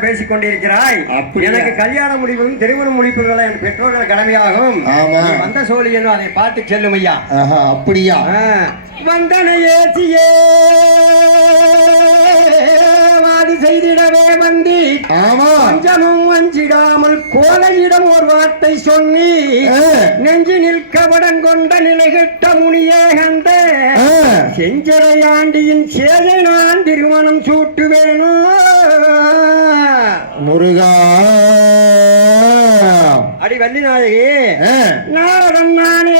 பேசிக் கொண்டிருக்கிறாய்? எனக்கு கல்யாண முடிவும் திருமண முடிப்புகள் என் பெற்றோர்கள் கடமையாகும். வந்த சோழி அதை பார்த்து செல்லும் ஐயா. அப்படியா? ஆ, வந்தனை ஏசியே வாதி செய்திடவே வந்தி. ஆமா. வஞ்சிடாமல் கோலையிடம் ஒரு வார்த்தை சொல்லி. நெஞ்சினில் கவடம் கொண்ட நிலைகட்ட முனியே அந்த ஆ. செஞ்சரையாண்டியின் சேதை நான் திருமணம் சூட்டுவேனோ. முருகா. அடி வள்ளி நாயகி. நாரதன் நானே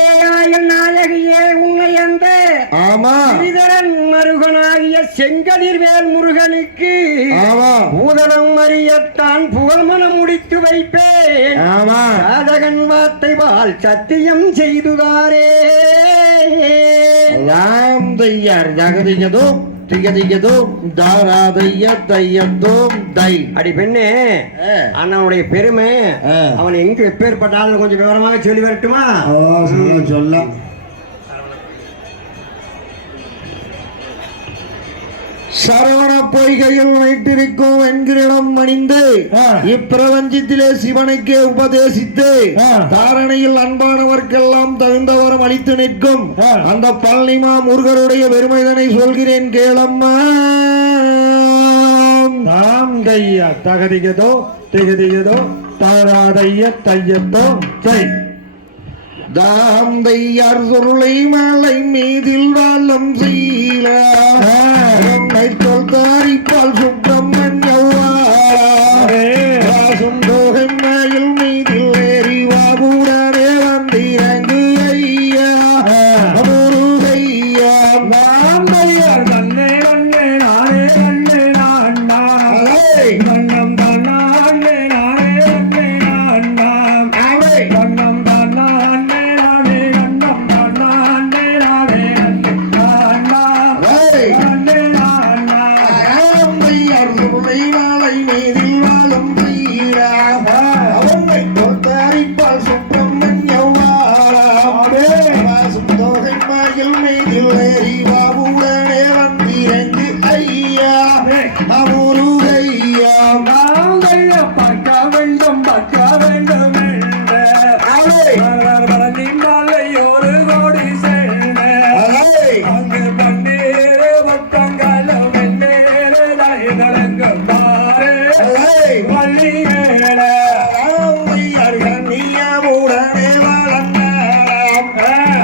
ஸ்ரீதரன் மருகனாகிய செங்கதிர்வேல் முருகனுக்கு ஆமா. பூதலம் அறியத்தான் புகழ்மனம் முடித்து வைப்பேன். சாதகன் வார்த்தை பால் சத்தியம் செய்துதாரே. ராம் தையார் ஜகதிகதும் திகதிகதும் தாராதைய தையதும் தை. அடி பெண்ணே. அண்ணனுடைய பெருமை. அவன் எங்க எப்பேற்பட்டாலும் கொஞ்சம் விவரமாக சொல்லி வரட்டுமா? சொல்ல. சரவண பொய்கையில் வைத்திருக்கும் வெண்கிரிடம் அணிந்து. இப்பிரபஞ்சத்திலே சிவனுக்கே உபதேசித்து. தாரணையில் அன்பானவர்க்கெல்லாம் தகுந்தவரம் அளித்து நிற்கும். அந்த பழனிமா முருகருடைய பெருமைதனை சொல்கிறேன் கேளம்மா தையா தகதிகதோ திகதிகதோ தாராதைய தையத்தோ ஜெய் தாம் தையார் சுருளை மலை மீதில் வாழம் செய்யல என்னை சொல் தாரிப்பால் சுப்பிரமணியவா பார்க்க வேண்டும் அலை. பழனி மலை ஒரு கோடி செல்ல. அங்கு பன்னீர் பக்கங்களும் வெண்ணீர் தலைகளுக்கு பாரு அலை. வள்ளியேட ஆமையார் கண்ணியமுடனே வளர்ந்தாம்.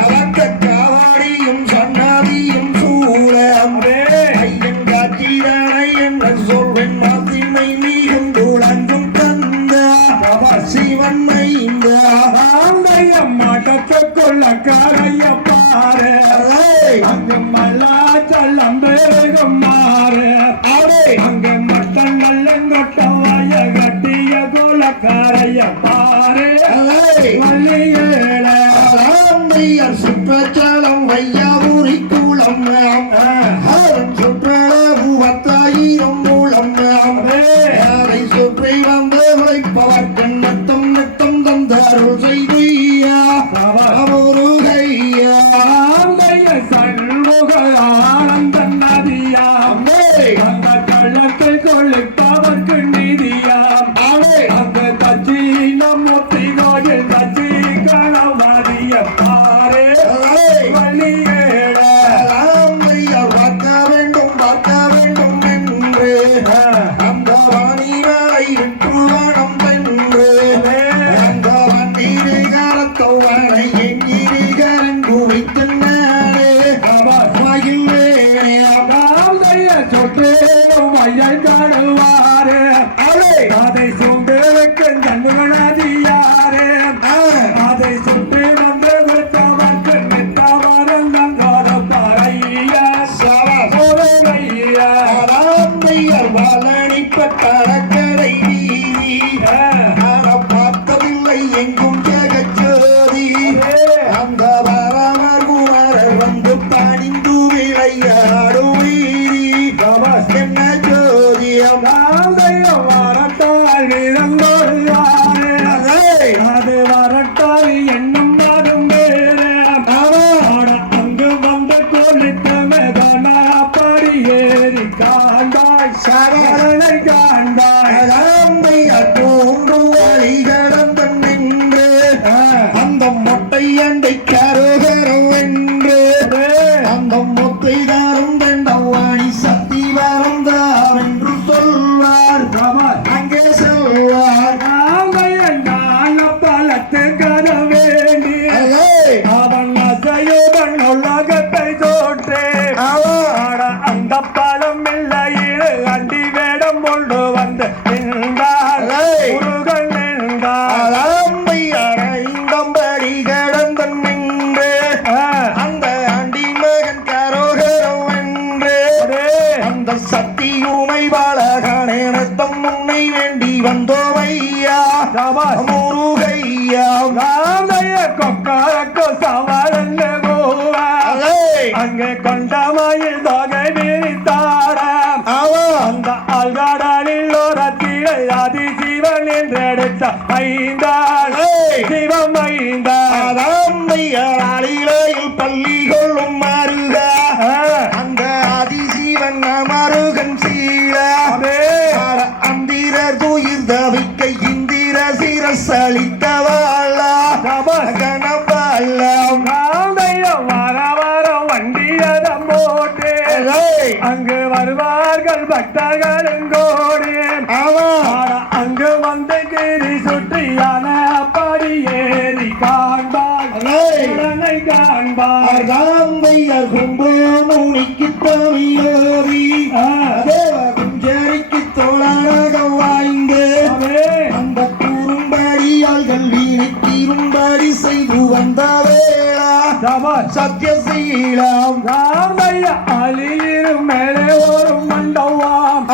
அவர்க்குக் காவடியும் சன்னதியும் சூழம். ஐயன் காட்சிதனை என்ன சொல்வேன் ஆனந்த நதியாம். அந்த கள்ளத்தில் கொள்ளிப்பவர்க்கு சொத்து மையல் கடுவாரு அது ஏய். முருகன் நின்றார் அழாம்பையார் ஐந்தம்படி கடந்த நின்று. அந்த அண்டி மகன் கரோகரம் என்று. அந்த சக்தி உமை பாலகணேனத்தம் முன்னை வேண்டி வந்தோம் ஐயா. முருகையா. கொக்காரக்கு சவாலன்னு கூவா? அங்கே கொண்டமாயில் தொகை என்றெடுத்த ஐந்தாள். சிவம் அழாம்பையார் அழிலையில் பள்ளி கொள்ளும் மருக அந்த அதிசீவன் மருகன் சீல அந்திரர் துயிர் தவிக்க இந்திர சிரசளித்தவாளா ராமையம் வர வர வண்டியதம் போட்டு. அங்கு வருவார்கள் பக்தர்களும் கோடி அவன் ஆட அங்கு வந்து கிரி சுற்றியான படி ஏறி காண்பாள். ஏய். உடனை காண்பாள். அதாம்பையர் சத்தியசீலம் அலியிரும் மேலே ஒரு மண்டபம்.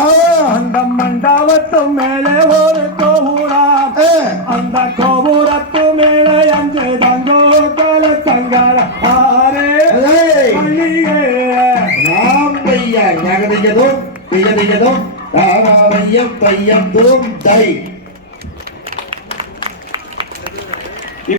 அந்த மண்டபத்து மேலே ஒரு கோபுரம். அந்த கோபுரத்து மேலே அஞ்சு தங்கோ கல சங்கர ஆரே அழியே ராம்பையர் நகதிகதும் திகதிகதும் தாராவையம் தையம் துரும் தை